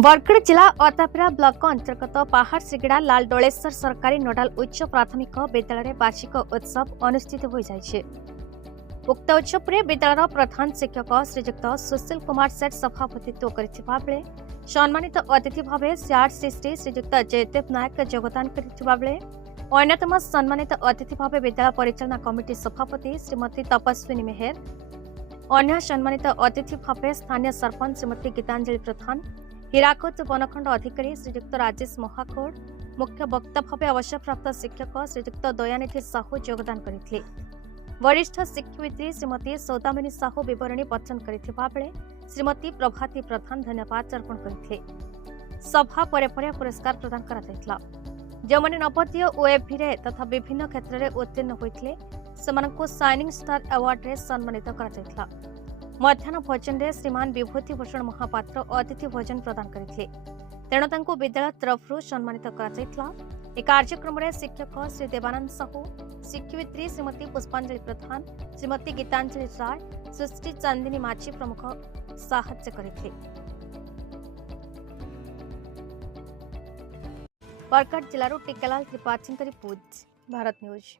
बरगढ़ जिला अतापिरा ब्लॉक अंतर्गत पहाड़ सिगड़ा लाल डोलेश्वर सरकारी नोडाल उच्च प्राथमिक विद्यालय वार्षिक उत्सव अनुष्ठित हो जाए। उक्त उत्सव में विद्यालय प्रधान शिक्षक श्रीजुक्त सुशील कुमार सेठ सभापतित्व करथिबा बेले सम्मानित अतिथि भाव सीआरसीसी श्रीजुक्त जयदेव नायक योगदान करथिबा बेले अन्यतम सम्मानित अतिथि भाव विद्यालय परिचालना कमिटी सभापति श्रीमती तपस्विनी मेहर, अन्य सम्मानित अतिथि भाव स्थानीय सरपंच श्रीमती गीतांजलि प्रधान, हीराकुद वनखंड अधिकारी श्रीजुक्त राजेश महाकोड़, मुख्य वक्ता भाव अवसरप्राप्त शिक्षक श्रीजुक्त दयानिधि साहू योगदान करथिले। वरिष्ठ शिक्षयित्री श्रीमती सौदामिनी साहू विवरणी वचन करथिबा बेले श्रीमती प्रभाती प्रधान धन्यवाद अर्पण करथिले। सभा परे परे पुरस्कार प्रदान करा जायतला। जेमने नवोदय ओएफी तथा विभिन्न क्षेत्र में उत्तीर्ण होइथिले सेमानकु शाइनिंग स्टार अवार्ड रे सम्मानित करा जायतला। मध्याह्न भोजन रे श्रीमान विभूति भूषण महापात्र अतिथि भोजन प्रदान करथिले, तेणु तांको विद्यालय तरफरु सम्मानित करा जायतला। ए कार्यक्रम रे शिक्षक श्री देवानंद साहू, शिक्षयित्री श्रीमती पुष्पांजलि प्रधान, श्रीमती गीतांजलि राय, सुश्री चांदिनी माझी प्रमुख साहाय्य करथिले। बरगढ़ जिलारू टिकेलाल त्रिपाठी रिपोर्ट, भारत न्यूज।